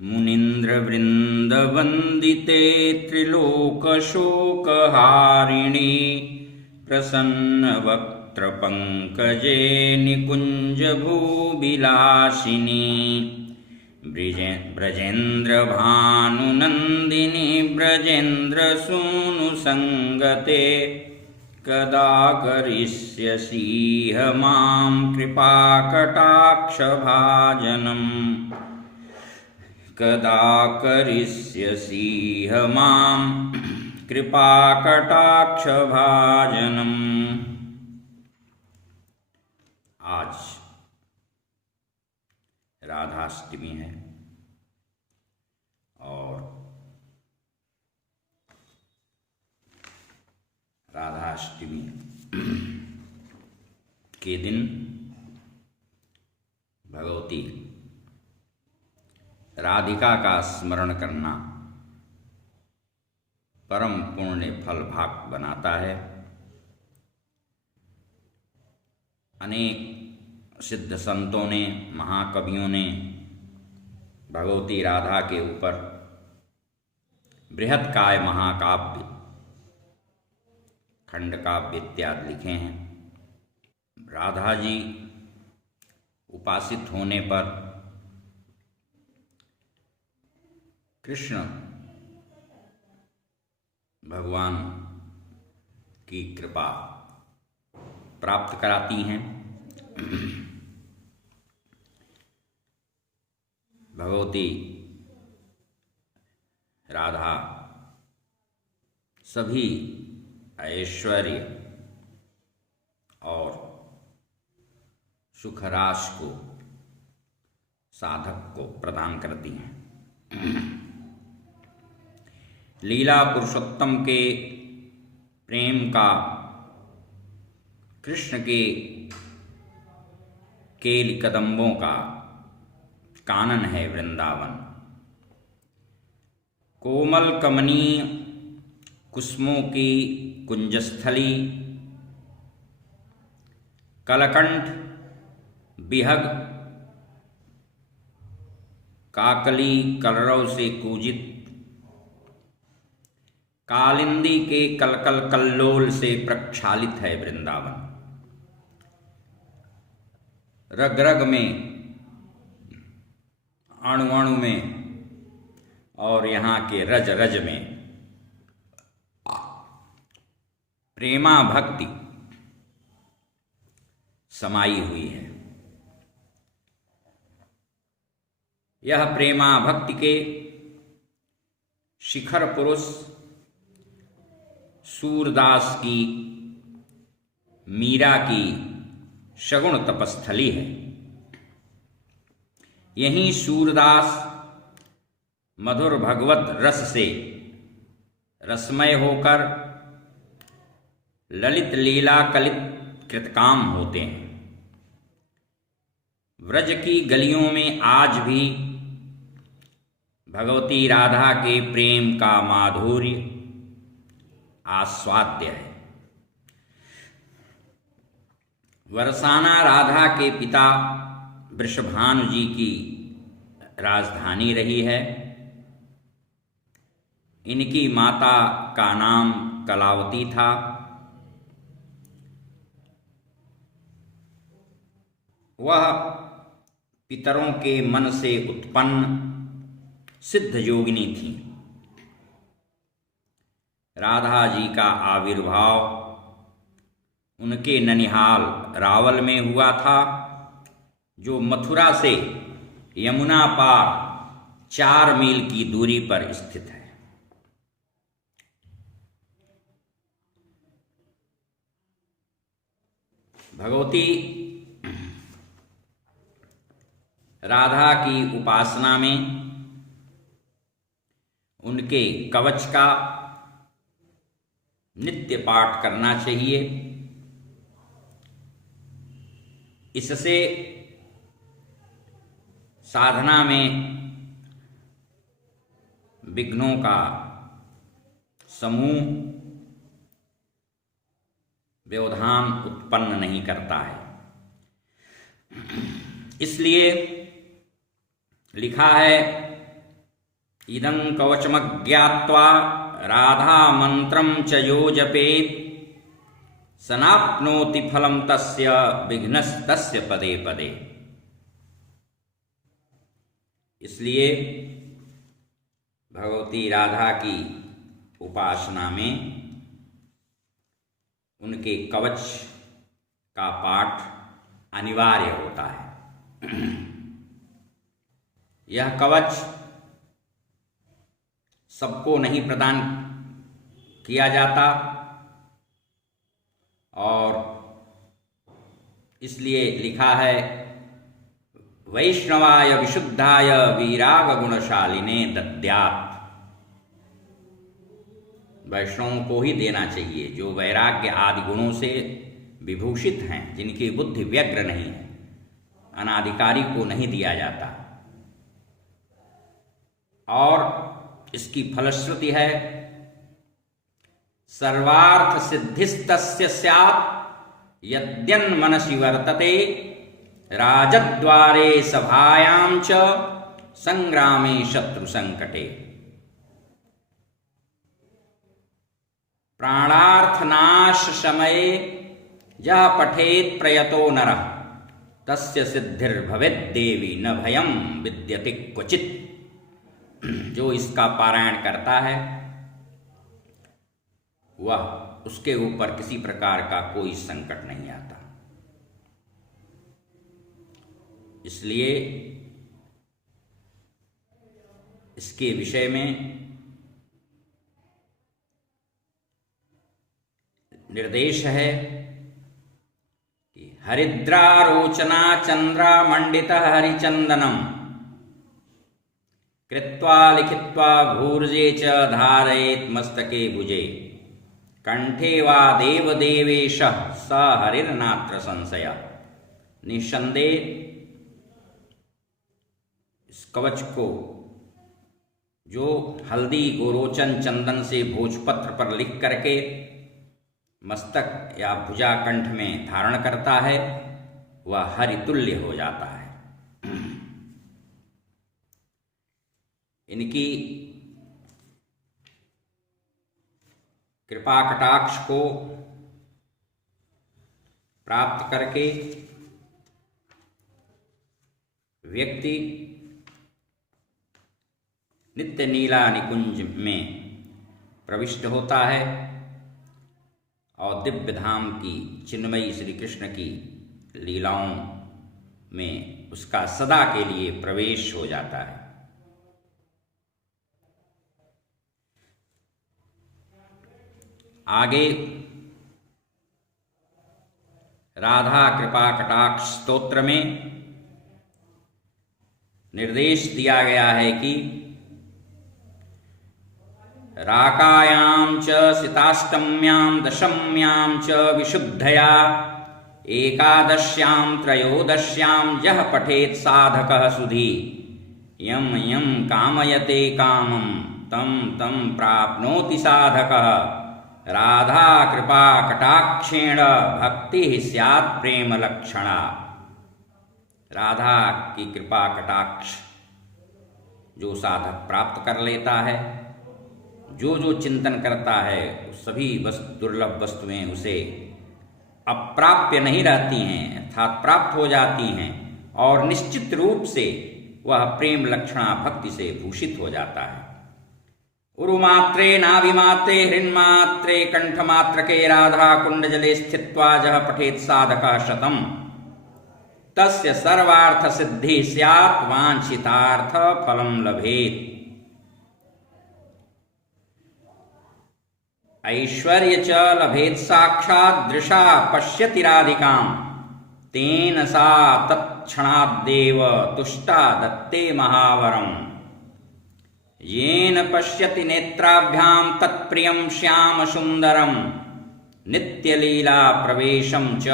मुनीन्द्रवृन्दवन्दिते त्रिलोकशोकहारिणे प्रसन्नवक्त्रपङ्कजे निकुञ्जभूविलासिनि ब्रजेन्द्रभानुनन्दिनि ब्रजेन्द्रसूनुसङ्गते कदा करिष्यसीह मां कृपाकटाक्षभाजनम् कदा करिष्यसीह मां कृपाकटाक्षभाजनम्। आज राधाष्टमी है और राधाष्टमी के दिन भगवती राधिका का स्मरण करना परम पुण्य फल भाग बनाता है। अनेक सिद्ध संतों ने, महाकवियों ने भगवती राधा के ऊपर बृहत्काय महाकाव्य, खंड काव्य इत्यादि लिखे हैं। राधा जी उपासित होने पर कृष्ण भगवान की कृपा प्राप्त कराती हैं। भगवती राधा सभी ऐश्वर्य और सुखराश को साधक को प्रदान करती हैं। लीला पुरुषोत्तम के प्रेम का कृष्ण के केली कदम्बों का कानन है वृंदावन। कोमल कमनीय कुसुमों की कुंजस्थली, कलकंठ बिहग काकली कलरव से कूजित, कालिंदी के कलकल कल्लोल से प्रक्षालित है वृंदावन। रग रग में, अणु अणु में और यहाँ के रज रज में प्रेमा भक्ति समाई हुई है। यह प्रेमा भक्ति के शिखर पुरुष सूरदास की, मीरा की सगुण तपस्थली है। यहीं सूरदास मधुर भगवत रस से रसमय होकर ललित लीला कलित कृतकाम होते हैं। व्रज की गलियों में आज भी भगवती राधा के प्रेम का माधुर्य आस्वाद्य है। बरसाना राधा के पिता वृषभानु जी की राजधानी रही है। इनकी माता का नाम कलावती था। वह पितरों के मन से उत्पन्न सिद्ध योगिनी थी। राधा जी का आविर्भाव उनके ननिहाल रावल में हुआ था, जो मथुरा से यमुना पार 4 मील की दूरी पर स्थित है। भगवती राधा की उपासना में उनके कवच का नित्य पाठ करना चाहिए। इससे साधना में विघ्नों का समूह व्यवधान उत्पन्न नहीं करता है। इसलिए लिखा है इदं कवचमज्ञात्वा राधा मंत्रं च यो जपेत् सनाप्नोति फलं तस्य विघ्नस्तस्य पदे पदे। इसलिए भगवती राधा की उपासना में उनके कवच का पाठ अनिवार्य होता है। यह कवच सबको नहीं प्रदान किया जाता और इसलिए लिखा है वैष्णवाय विशुद्धाय वीराग गुणशालिने दद्यात्। वैष्णवों को ही देना चाहिए जो वैराग्य आदि गुणों से विभूषित हैं, जिनकी बुद्धि व्यग्र नहीं है। अनाधिकारी को नहीं दिया जाता। और इसकी फलश्रुति है सर्वार्थ सिद्धिस्तस्य स्यात् यद्यन् मनसि वर्तते राजद्वारे सभायां च संग्रामे शत्रु संकटे। प्राणार्थनाश समये यः पठेत् प्रयतो नरः तस्य सिद्धिर्भवेत् देवी न भयं विद्यते क्वचित्। जो इसका पारायण करता है वह उसके ऊपर किसी प्रकार का कोई संकट नहीं आता। इसलिए इसके विषय में निर्देश है कि हरिद्रारोचना चंद्रा मंडित हरिचंदनम कृत्वा लिखित्वा भूर्जे च धारयेत् मस्तके भुजे कंठे वा देवदेवेशः स हरिर्नात्र संशय। निसंदेह इस कवच को जो हल्दी गोरोचन चंदन से भोजपत्र पर लिख करके मस्तक या भुजा कंठ में धारण करता है वह हरितुल्य हो जाता है। इनकी कृपा कटाक्ष को प्राप्त करके व्यक्ति नित्य नीला निकुंज में प्रविष्ट होता है और दिव्य धाम की चिन्मयी श्री कृष्ण की लीलाओं में उसका सदा के लिए प्रवेश हो जाता है। आगे राधा कृपा कटाक्ष स्तोत्र में निर्देश दिया गया है कि राकायां च सिताष्टम्यां दशम्यां च विशुद्धया एकादश्यां त्रयोदश्यां यः पठेत् साधकः सुधी यं यं कामयते कामं तं तं प्राप्नोति साधकः राधा कृपा कटाक्षेण भक्ति स्यात् प्रेम लक्षणा। राधा की कृपा कटाक्ष जो साधक प्राप्त कर लेता है, जो जो चिंतन करता है सभी दुर्लभ वस्तुएं उसे अप्राप्य नहीं रहती हैं, अर्थात प्राप्त हो जाती हैं और निश्चित रूप से वह प्रेम लक्षणा भक्ति से भूषित हो जाता है। उरुमात्रे नाभिमात्रे हृन्मात्रे कंठमात्रके राधा कुंड जले स्थित्वा जह पठेत् साधकः शतम् तस्य सर्वार्थ सिद्धि स्यात् वांछितार्थ फलं लभेत्। ऐश्वर्य च लभेत् साक्षात् दृशा पश्यति राधिकां तेन सा तत्क्षणाद्देव तुष्टा दत्ते महावरम्। येन पश्यति नेत्राभ्यां तत्प्रियं श्याम सुंदरं नित्यलीला प्रवेशं च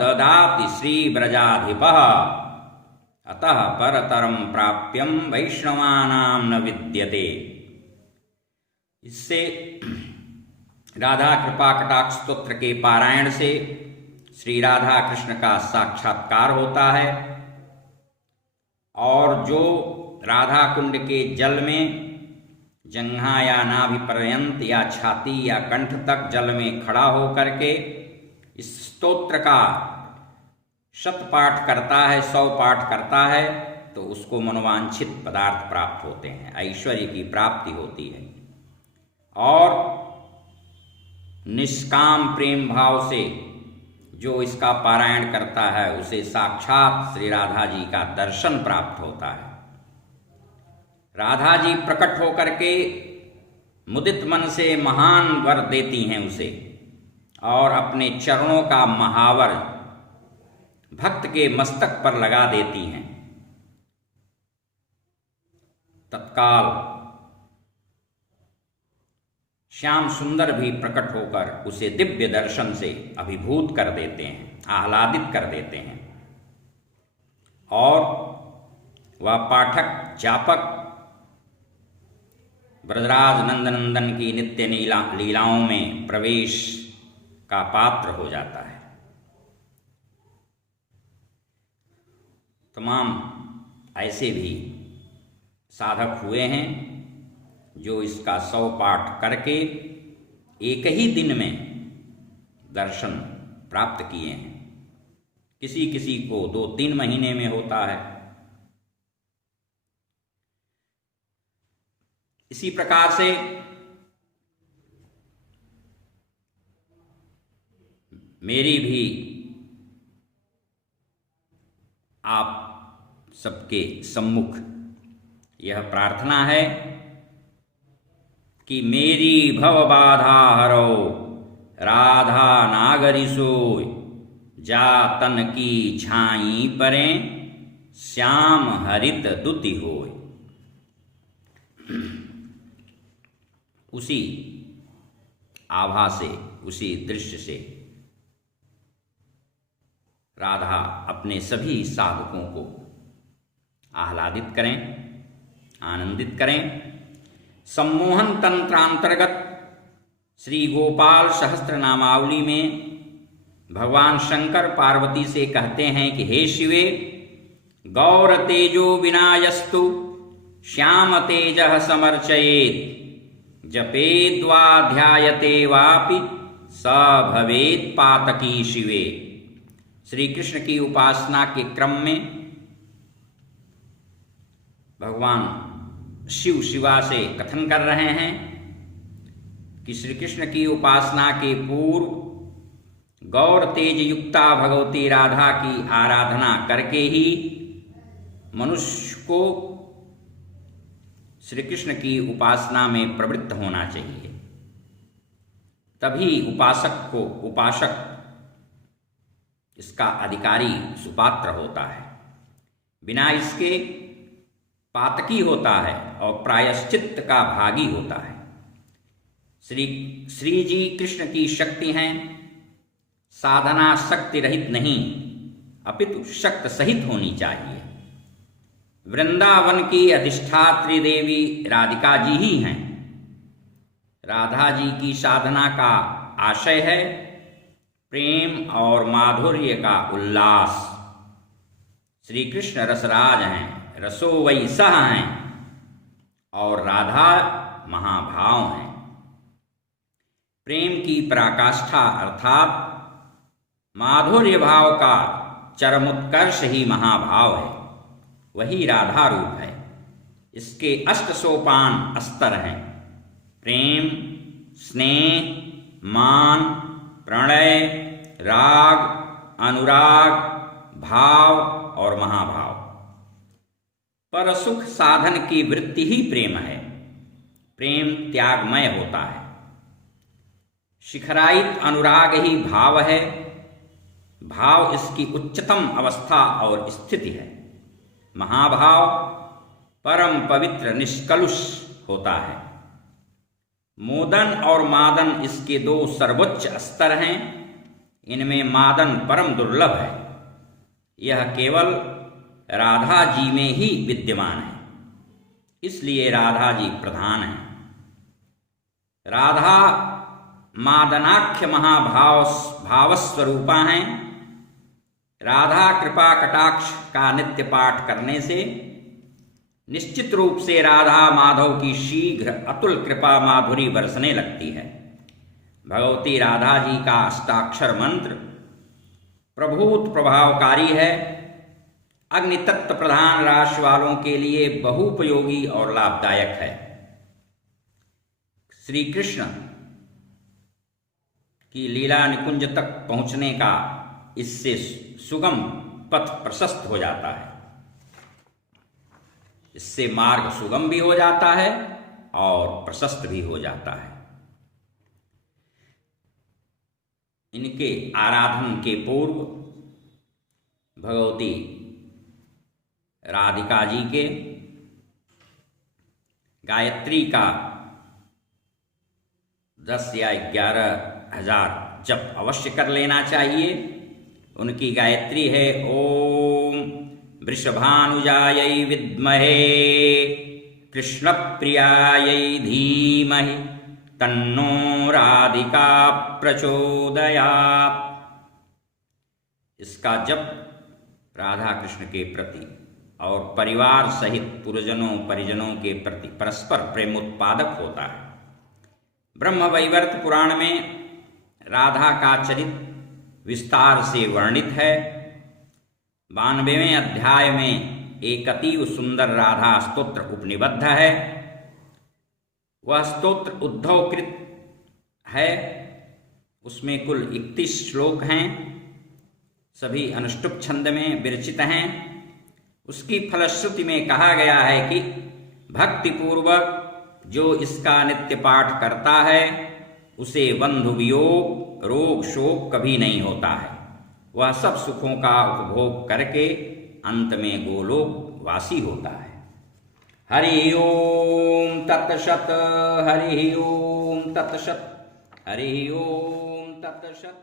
ददाति श्रीव्रजाधिपः अतः परतरं प्राप्यं वैष्णवानां न विद्यते। इससे राधा कृपा कटाक्ष स्तोत्र के पारायण से श्री राधा कृष्ण का साक्षात्कार होता है और जो राधा कुंड के जल में जंघा या नाभि पर्यंत या छाती या कंठ तक जल में खड़ा होकर के इस स्तोत्र का 100 पाठ करता है, 100 पाठ करता है, तो उसको मनोवांछित पदार्थ प्राप्त होते हैं, ऐश्वर्य की प्राप्ति होती है। और निष्काम प्रेम भाव से जो इसका पारायण करता है उसे साक्षात श्री राधा जी का दर्शन प्राप्त होता है। राधा जी प्रकट होकर के मुदित मन से महान वर देती हैं उसे, और अपने चरणों का महावर भक्त के मस्तक पर लगा देती हैं। तत्काल श्याम सुंदर भी प्रकट होकर उसे दिव्य दर्शन से अभिभूत कर देते हैं, आह्लादित कर देते हैं। और वह पाठक जापक ब्रजराज नंदनंदन की नित्य लीलाओं में प्रवेश का पात्र हो जाता है। तमाम ऐसे भी साधक हुए हैं जो इसका 100 पाठ करके एक ही दिन में दर्शन प्राप्त किए हैं। किसी किसी को 2-3 महीने में होता है। इसी प्रकार से मेरी भी आप सबके सम्मुख यह प्रार्थना है कि मेरी भव बाधा हरो राधा नागरी सोय, जा तन की छाई परें श्याम हरित दुति होय। उसी आभा से, उसी दृश्य से राधा अपने सभी साधकों को आह्लादित करें, आनंदित करें। सम्मोहन तंत्रांतर्गत श्री गोपाल सहस्त्र नामावली में भगवान शंकर पार्वती से कहते हैं कि हे शिवे, गौर तेजो विनायस्तु श्याम तेजः समर्चयेत्, जपेद्वा ध्यायते वापि स भवेत् पातकी शिवे। श्री कृष्ण की उपासना के क्रम में भगवान शिव शिवा से कथन कर रहे हैं कि श्री कृष्ण की उपासना के पूर्व गौर तेज युक्ता भगवती राधा की आराधना करके ही मनुष्य को श्री कृष्ण की उपासना में प्रवृत्त होना चाहिए। तभी उपासक इसका अधिकारी सुपात्र होता है। बिना इसके पातकी होता है और प्रायश्चित्त का भागी होता है। श्री जी कृष्ण की शक्ति हैं, साधना शक्ति रहित नहीं अपितु शक्त सहित होनी चाहिए। वृंदावन की अधिष्ठात्री देवी राधिका जी ही हैं। राधा जी की साधना का आशय है प्रेम और माधुर्य का उल्लास। श्री कृष्ण रसराज हैं, रसो वै सह हैं, और राधा महाभाव हैं। प्रेम की पराकाष्ठा अर्थात माधुर्य भाव का चरमोत्कर्ष ही महाभाव है, वही राधा रूप है। इसके 8 सोपान स्तर हैं: प्रेम, स्नेह, मान, प्रणय, राग, अनुराग, भाव और महाभाव। पर सुख साधन की वृत्ति ही प्रेम है। प्रेम त्यागमय होता है। शिखरायित अनुराग ही भाव है। भाव इसकी उच्चतम अवस्था और स्थिति है। महाभाव परम पवित्र निष्कलुष होता है। मोदन और मादन इसके 2 सर्वोच्च स्तर हैं। इनमें मादन परम दुर्लभ है। यह केवल राधा जी में ही विद्यमान है, इसलिए राधा जी प्रधान है। राधा मादनाख्य भावस्वरूपा हैं। राधा कृपा कटाक्ष का नित्य पाठ करने से निश्चित रूप से राधा माधव की शीघ्र अतुल कृपा माधुरी बरसने लगती है। भगवती राधा जी का अष्टाक्षर मंत्र प्रभूत प्रभावकारी है। अग्नि तत्व प्रधान राशि वालों के लिए बहुपयोगी और लाभदायक है। श्री कृष्ण की लीला निकुंज तक पहुंचने का इससे सुगम पथ प्रशस्त हो जाता है। इससे मार्ग सुगम भी हो जाता है और प्रशस्त भी हो जाता है। इनके आराधन के पूर्व भगवती राधिका जी के गायत्री का 10 या 11,000 जप अवश्य कर लेना चाहिए। उनकी गायत्री है ओम वृषभानुजायै विद्महे कृष्णप्रियायै धीमहि तन्नो राधिका प्रचोदयात्। इसका जप राधा कृष्ण के प्रति और परिवार सहित पुरजनों परिजनों के प्रति परस्पर प्रेमोत्पादक होता है। ब्रह्मवैवर्त पुराण में राधा का चरित्र विस्तार से वर्णित है। 92वें अध्याय में एक अतीव सुंदर राधा स्तोत्र उपनिबद्ध है। वह स्तोत्र उद्धवकृत है। उसमें कुल 31 श्लोक हैं। सभी अनुष्टुप छंद में विरचित हैं। उसकी फलश्रुति में कहा गया है कि भक्तिपूर्वक जो इसका नित्य पाठ करता है उसे बंधु वियोग रोग शोक कभी नहीं होता है। वह सब सुखों का उपभोग करके अंत में गोलोक वासी होता है। हरि ओम तत्सत। हरि ओम तत्सत। हरि ओम तत्सत।